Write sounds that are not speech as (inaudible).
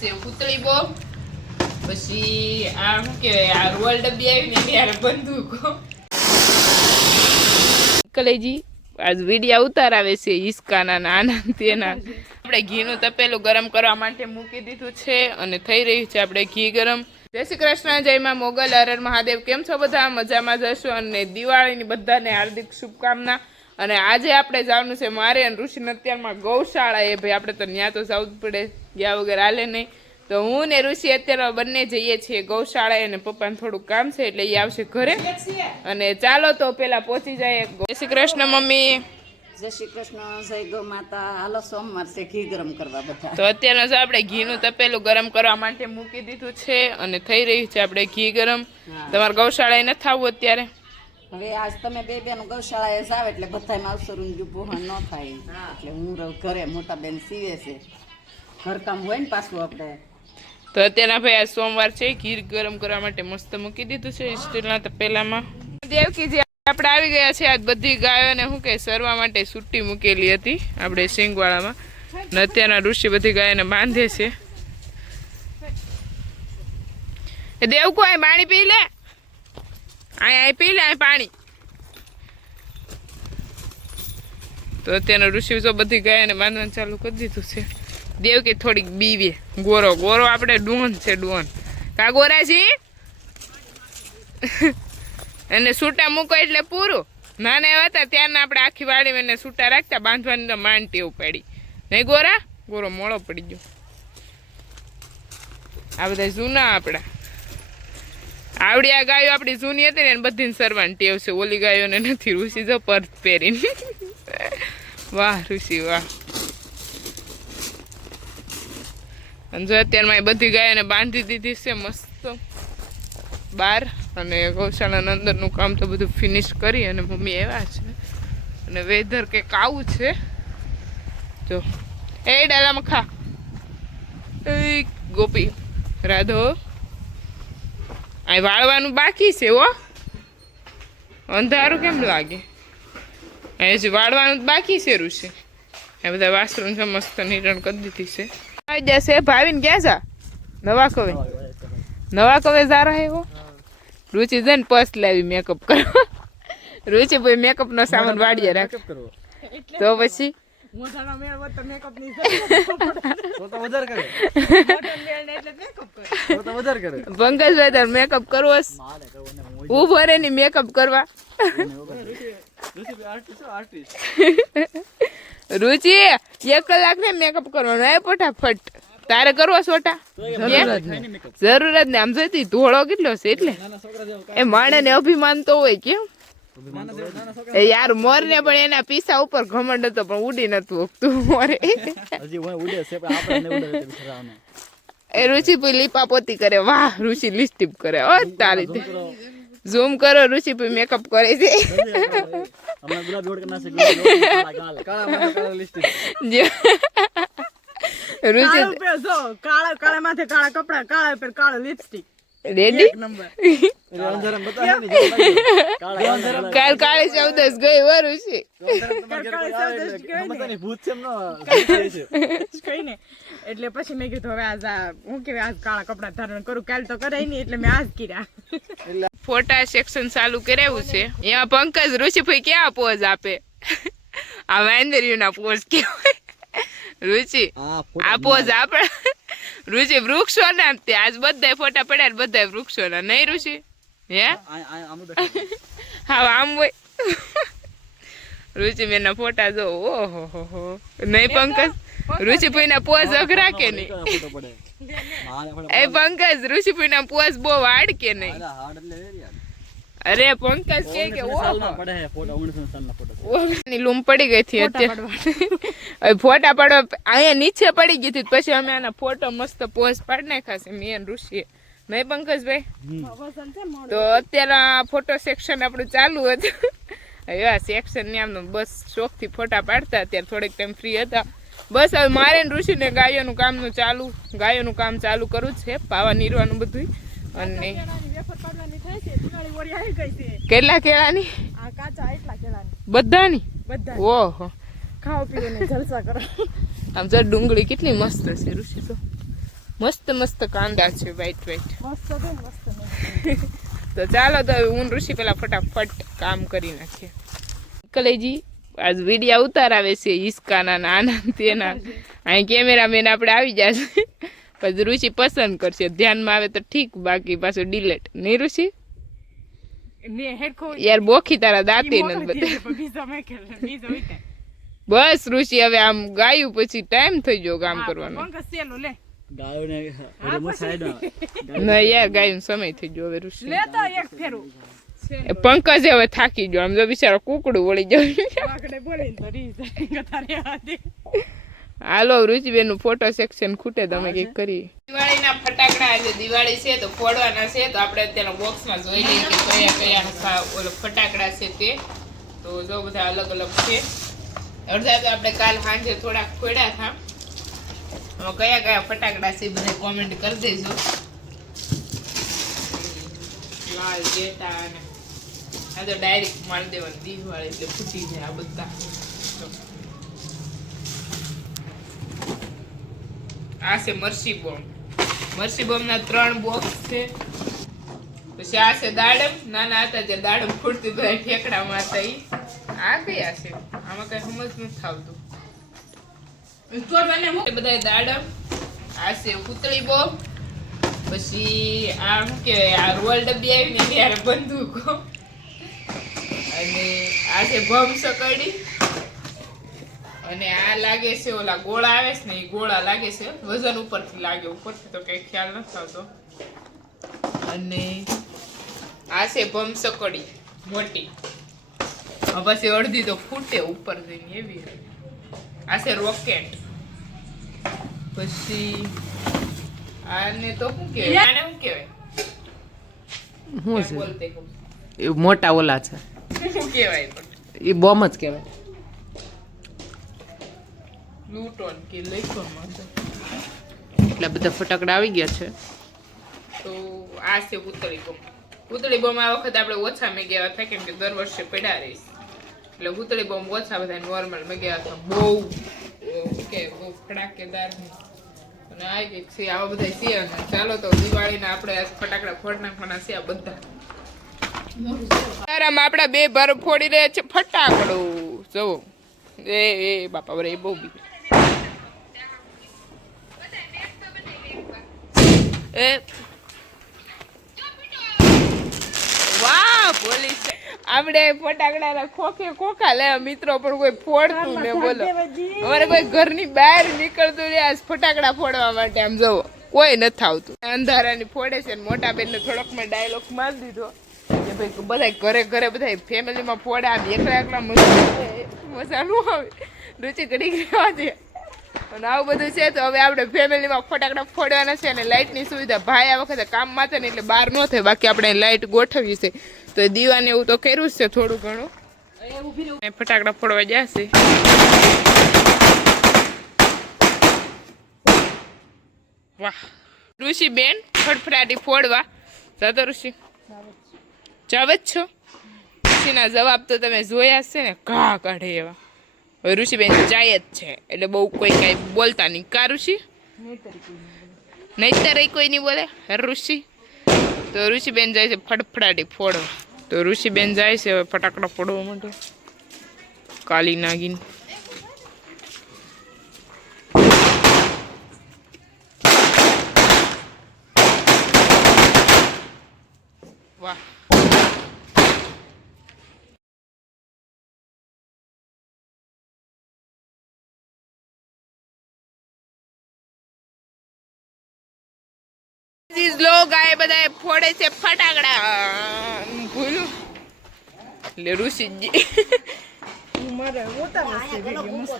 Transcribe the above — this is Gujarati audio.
છે પૂતળી બો પછી આ શું કહેવાય, આ રોલ ડબ્બી આવી ને એની હારે બંદૂકો. કલેજી, આજ વિડીયા ઉતાર આવે છે હિસકાના નાના તેના. આપણે ઘીનું તપેલું ગરમ કરવા માટે મૂકી દીધું છે અને થઈ રહ્યું છે આપણે ઘી ગરમ. જય શ્રી કૃષ્ણ જયમાં મોગલ હરર મહાદેવ. કેમ છો બધા? મજામાં જશો અને દિવાળીની બધાને હાર્દિક શુભકામના. અને આજે આપણે જવાનું છે મારે અને ઋષિ અત્યારમાં ગૌશાળા એ. ભાઈ, આપણે તો ત્યાં તો જવું જ પડે. ગયા વગર હાલે નહીં. તો હું ને ઋષિ અત્યારે બંને જઈએ છીએ ગૌશાળાએ અને પપ્પાને થોડું કામ છે એટલે એ આવશે ઘરે. અને ચાલો તો પેલા પહોંચી જાય જય શ્રી કૃષ્ણ મમ્મી. જય શ્રી કૃષ્ણ જય ગો માતા. હાલો સોમવાર છે ઘી ગરમ કરવા બધા. તો અત્યારે જો આપણે ઘીનું તપેલું ગરમ કરવા માટે મૂકી દીધું છે અને થઈ રહ્યું છે આપણે ઘી ગરમ. તમારે ગૌશાળાએ નથી આવવું અત્યારે? હવે આજ તમે બે બેન ગૌશાળાએ જાવ એટલે બધા માવસરું જુપોહણ ન થાય. એટલે હું ઘરે મોટા બેન સીવે છે. ઘરકામ હોય ને પાછું આપણે. તો અત્યારના ભાઈ આ સોમવાર છે ઘીર ગરમ કરવા માટે મસ્ત મૂકી દીધું છે, સ્ટીલના તપેલામાં. દેવકીજી આપણે આવી ગયા છે, આજ બધી ગાયોને શું કે સરવા માટે સુટ્ટી મૂકેલી હતી આપણે સિંગવાળામાં. ને અત્યારના ઋષિ બધી ગાયોને બાંધે છે. દેવકુ અહીં પાણી પી લે. અહીં અહીં પી લે અહીં પાણી. તો અત્યારના ઋષિ બધી ગાયોને બાંધવાનું ચાલુ કરી દીધું છે. દેવકી થોડીક બીવે. ગોરો ગોરો આપણે ડોન છે ડોન કા ગોરાજી એને સૂટા મૂકો એટલે પૂરું. નાના એવા હતા ત્યારના આપણે આખી વાળી એને સૂટા રાખતા બાંધવાની તો માંડ ટેવ પડી. નહીં ગોરા? ગોરો મોળો પડી ગયો. આ બધા જૂના આપણા. આવડી ગાયો આપણી જૂની હતી ને એને બધીને સરવાની ટેવ છે. ઓલી ગાયોને નથી ઋષિ જો પર્થ પહેરીને. (laughs) વાહ, ઋષિ, વાહ. અને જો અત્યારમાં એ બધી ગાયને બાંધી દીધી છે મસ્ત. બાર અને ગૌશાળાના અંદરનું કામ તો બધું ફિનિશ કરી અને મમ્મી એવા છે. અને વેધર કંઈક આવું છે. જો. એ ડાલામાં ખા એ ગોપી. રાધો. આ વાળવાનું બાકી છે હો. અંધારું કેમ લાગે? અહીં હજી વાળવાનું બાકી છે ઋષિ. આ બધા વાસણ મસ્ત નિરણ કરી દીધી છે. આવી જશે. ભાવીને ક્યાં જા? નવા કવે નવા કવે જા રહે હો. રુચિ જઈને પર્સ લાવી મેકઅપ કરો રુચિ ભાઈ મેકઅપ નો સામાન વાડીએ રાખ. તો પછી? પંકજભાઈ મેકઅપ કરવો ઊભો રે ની મેકઅપ કરવા. રુચિ એક કલાક ને મેકઅપ કરવાનો એ ફટાફટ. તારે કરવો છોટા જરૂર જ ને આમ જોઈતી ધોળો કેટલો છે એટલે? એ માણે ને અભિમાન તો હોય કેમ એ યાર મોર ને પણ એના પીસા ઉપર ઘમંડ હતો પણ ઉડી નતું ઉગતું મોરે. એ રુચિ લીપા પોતી કરે. વાહ રુચિ લિસ્ટિપ કરે. ઓ તારી ઝૂમ કરો રુચિ મેકઅપ કરે છે. હમણાં ગુલાબ જોડ કરના છે કાળા કાળા માથે કાળા લિસ્ટિક જે- રુચિ કાળું પેર જો કાળા કાળા માથે કાળા કપડા કાળા પર કાળો લિપસ્ટિક. (laughs) રેડી એટલે કાલ કાળી ચૌદસ ગઈ છે. પછી મેં કીધું હવે આજ હું કેવાય આજ કાળા કપડા ધારણ કરું. કાલ તો કરાય નહીં એટલે મેં આજ કર્યા. ફોટા સેક્શન ચાલુ કરાવ્યું છે. એમાં પંકજ ઋષિભાઈ કેવા પોઝ આપે? આ વાંદરીઓના પોઝ કેવાય. રુચિ? આ પોઝ આપણે (laughs) રુચિ વૃક્ષો ના તે. આજ બધા ફોટા પડ્યા ને બધા વૃક્ષો ના નહીં રુચિ? હે? હા (laughs) આમ હોય. (laughs) રુચિ મેં ફોટા જો. ઓહો હો હો નહીં પંકજ રુચિભાઈ ના પોઝ અઘરા કે નહીં? એ પંકજ ઋષિભાઈ ના પોઝ બહુ વાડ કે નહીં અલા હાડ એટલે વેરિયા અરે પંકજ કે કે ઓ પડે હે ફોટો 19 સાલના ફોટો ની લૂમ પડી ગઈ હતી અત્યારે. હવે ફોટા પાડવા અહીંયા નીચે પડી ગઈ હતી પછી અમે આના ફોટો મસ્ત પોસ્ટ પાડી નાખ્યા છે ઋષિ અને ઋષિએ. નહીં પંકજભાઈ? તો અત્યારે આ ફોટો સેક્શન આપણું ચાલુ હતું. હવે આ સેક્શન ને આમનું બસ શોખથી ફોટા પાડતા અત્યારે થોડીક ટાઈમ ફ્રી હતા. બસ હવે મારે ને ઋષિને ગાયોનું કામનું ચાલુ ગાયોનું કામ ચાલુ કરવું જ છે પાવા નીરવાનું બધું અને વેફર કેળાની બધાની છે દિવાળી ઓરી આવી ગઈ છે. કેટલા કેળાની? આ કાચા એટલા કેળાની. બધાની? બધા મસ્ત મસ્ત કાંદા છે વ્હાઈટ વ્હાઈટ મસ્ત મસ્ત તો ચાલો તો હું ઋષિ પેલા ફટાફટ કામ કરી નાખીએ. કલેજી આજ વિડીયા ઉતારાવે છે હિસકાના આનંદ તેના. અહીં કેમેરામેન આપણે આવી જશે પછી ઋષિ પસંદ કરશે. ધ્યાનમાં આવે તો ઠીક બાકી પાછું ડિલેટ નહીં ઋષિ? યાર બોખી તારા દાંતી નથી. બસ ઋષિ હવે આમ ગાયું પછી ટાઈમ થઈ ગયો કામ કરવાનો ના યાર ગાયું સમય થઈ ગયો હવે ઋષિ લે તો એક ફેરું એ પંકજ હવે થાકી ગયો આમ તો બિચારો કુકડું વળી જાય હાલો રુચિબેનનું ફોટો સેક્શન ખૂટે તમે કંઈક કરી. દિવાળીના ફટાકડા આજે દિવાળી છે તો ફોડવાના છે તો આપણે અત્યારે બોક્સમાં જોઈ લઈએ કે કયા કયા ઓલો ફટાકડા છે તે. તો જો બધા અલગ અલગ છે. અડધા તો આપણે કાલ સાંજે થોડાક ખોડ્યા હતા. કયા કયા ફટાકડા છે બધા કોમેન્ટ કરી દેજો. લાલ જેટા અને આ તો ડાયરેક્ટ મારી દેવાની દિવાળી એટલે ફૂટી જાય આ બધા. આ છે મરસી બોમ્બ મરસી બોમ્બ ના ત્રણ બોક્સ છે. પછી આ છે દાડમ. નાના હતા જે દાડમ ફૂટતી બધા ઠેકડામાં હતા ઈ. આ કયા છે? આમાં કઈ સમજ નથી થતું બધા દાડમ. આ છે પૂતળી બોમ્બ પછી આ શું કહેવાય? આ રોલ ડબ્બી આવી ને ત્યારે બંદૂકો. અને આ છે બોમ્બ સકડી અને આ લાગે છે ઓલા ગોળા આવે છે ને એ ગોળા લાગે છે. વજન ઉપરથી લાગે ઉપરથી તો કઈ ખ્યાલ નથી આવતો અને આ છે ભમસકડી મોટી. પછી અડધી તો ફૂટે ઉપર જઈને એવી આ છે રોકેટ. પછી આને તો શું કહેવાય? આને શું કહેવાય? શું બોલતે કહું? છે એ મોટા ઓલા છે. શું કહેવાય એ બોમ જ કહેવાય. લૂંટોન કે લઈકોનમાં છે. એટલા બધા ફટાકડા આવી ગયા છે. તો આ છે ઉતળી બોમ. ઉતળી બોમ આ વખત આપણે ઓછા મેં ગયા હતા કેમ કે દર વર્ષે પડ્યા રહીશ એટલે ઉતળી બોમ ઓછા બધા નોર્મલ મેં ગયા હતા. બહુ કે બહુ ફટાકેદાર. અને આ એક છે આવા બધા છે ચાલો તો દિવાળીના આપણે આ ફટાકડા ફોડ નાખવાના છે આ બધા. તારામાં આપણા બે ભર ફોડી રહ્યા છે ફટાકડો. જુઓ. એ એ બાપા બરે બહુ બી એ. વાહ પોલીસ. આપણે ફટાકડાના ખોખે ખોખા લે મિત્રો પણ કોઈ ફોડતું ને બોલો. અમારે કોઈ ઘરની બહાર નીકળતું ને આ ફટાકડા ફોડવા માટે. આમ જવો કોઈ નથી આવતું. અંધારાની ફોડે છે મોટા મોટા બેનને થોડોક મેં ડાયલોગ મારી દીધો. કે ભાઈ બધા ઘરે ઘરે બધા ફેમિલીમાં ફોડે આમ એકલા એકલા મજા આવે. મજા ન આવે. રુચિ ઘડી ગયા દે અને આવું બધું છે તો હવે આપણે ફેમિલીમાં ફટાકડા ફોડવાના છે અને લાઇટની સુવિધા ભાઈ આ વખતે કામમાં છે ને એટલે બહાર ન થાય. બાકી આપણે લાઇટ ગોઠવી છે. તો એ દીવાને એવું તો કર્યું જ છે થોડું ઘણું. ફટાકડા ફોડવા જશે વાહ. ઋષિ બેન ફટફટાટી ફોડવા. જાતો ઋષિ. જાવ જ છો? ઋષિના જવાબ તો તમે જોયા છે ને. ઘા કાઢે એવા. ઋષિબેન જાય જ છે. એટલે બહુ કોઈ કાંઈ બોલતા નહીં. કા ઋષિ? નહીતર એ કોઈ નહીં બોલે? ઋષિ. તો ઋષિબેન જાય છે ફટફડાટી ફોડવા. તો ઋષિબેન જાય છે હવે ફટાકડા ફોડવા માટે. કાલી નાગીન વાહ ચીઝ લોગ આ બધા ફોડે છે ફટાકડા. ભૂલું. એટલે ઋષિજી. મારે મસ્ત